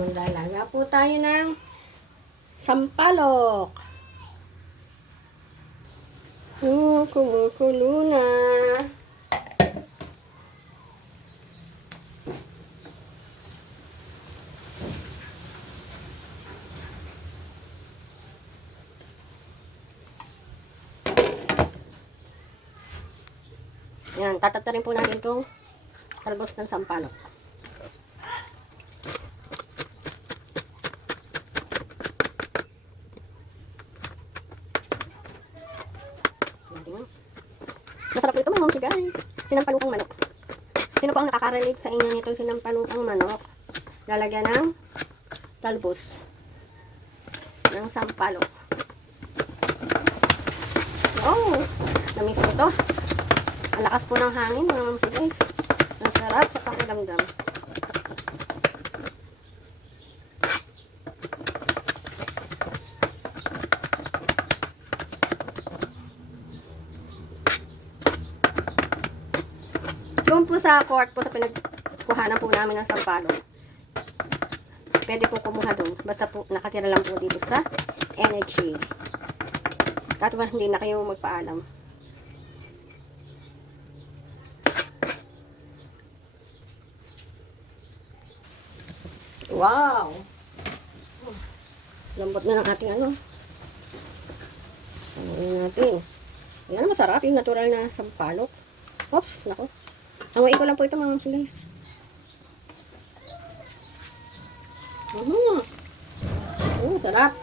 Maglalagay po tayo ng sampalok. Kumukulo na. Yan, tatatarin po natin itong talbos ng sampalok. Masarap ito mga mamsigay. Sinampalukang manok. Sino po ang nakaka-relate sa inyo nitong sinampalukang manok? Lalagyan ng talbos ng sampalok. Oh, namis ito. Ang lakas po ng hangin mga mamsigay. Ang sarap sa pakiramdam. Doon po sa court po sa pinagkuhanan po namin ng sampalok. Pwede po kumuha doon. Basta po nakatira lang po dito sa energy. Kahit ba hindi na kayo magpaalam. Wow! Lambot na ng ating ano. Ano natin. Yan, masarap yung natural na sampalok. Oops, nako. Anguin ko lang po ito mga guys. Sarap.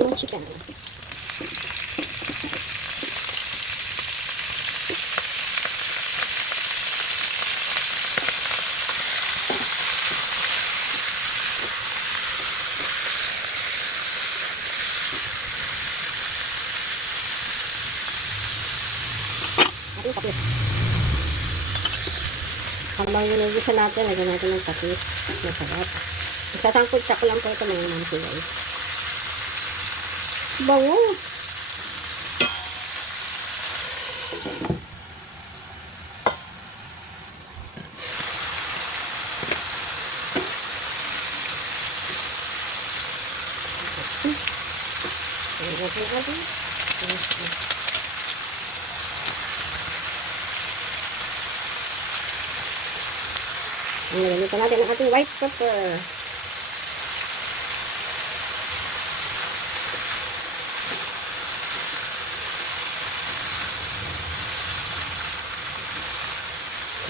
Yung chicken. Ating tapis. Habang ginigisa natin, lagyan natin ng tapis. Masarap. Isasangkot ko lang po ito mga mamsi guys. Bango. Nilagyan natin ang ating white pepper.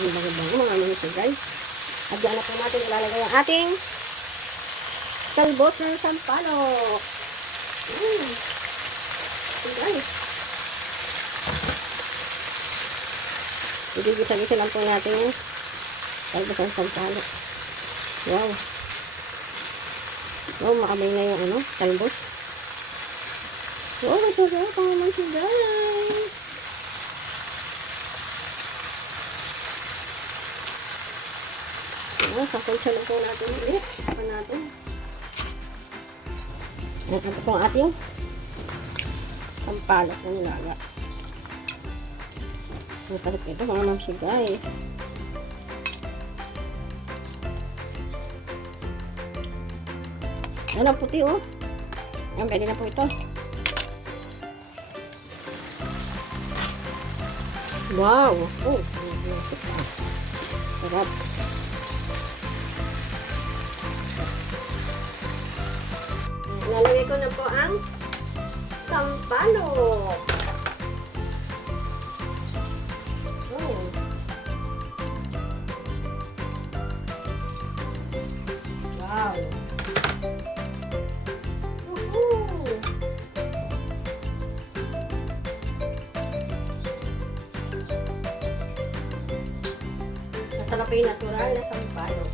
Ang bago-bago mga minso guys. At diyan na po natin ilalagay ang ating talbos ng sampalok. Guys. Igigisa-gisa lang po natin yung talbos ng sampalok. Wow. Wow, makamay na yung ano, talbos. Wow, masarap mga minso guys. Sakunsya lang po natin ulit. Saka natin. Ito po ang ating sampalok na nilaga. Ang sarap ito mga mamsi guys. Ayan ang puti oh. Ayan, pwede na po ito. Wow! Oh, sarap. Lalagay ko na po ang sampalok. Wow. Masarap yung natural na sampalok.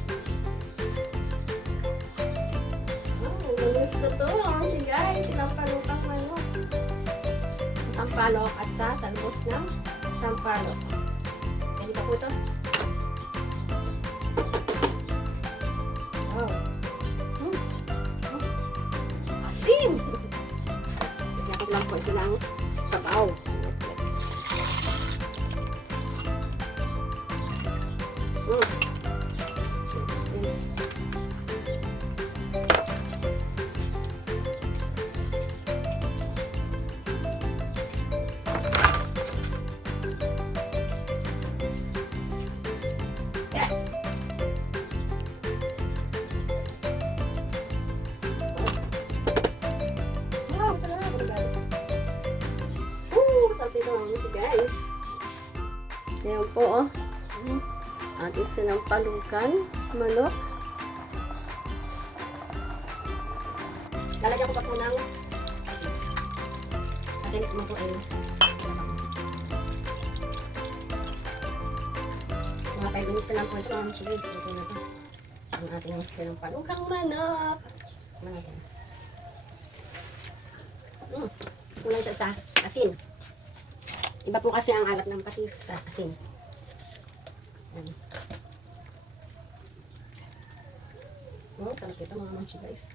Gusto ko to. Si guys, sinampalokang manok. Sampalok at sa talbos ng sampalok. Yan pa po ito. Wow. Asim! Yakot lang po ito ng sabaw. Guys, ayan po oh, ating sinampalukan manok. Lalagyan ko pa po ng atinit mo po ay mga 5 minutes lang po ito. Sige, ito na ito ang ating sinampalukang manok. Kulang siya sa asin. Iba po kasi ang alat ng patis sa asin. Ayan. Oh, sarap ito mga manchi guys.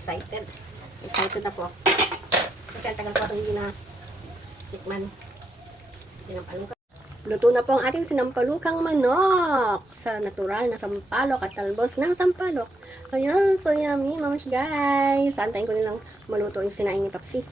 Excited. Excited na po. Kasi ang tagal ko itong hindi na tikman. Sinampalukang. Luto na po ang ating sinampalukang manok sa natural na sampalok at talbos ng sampalok. Ayan, so yummy, mamas guys. Antayin ko nilang maluto yung sinaing ni Papsi.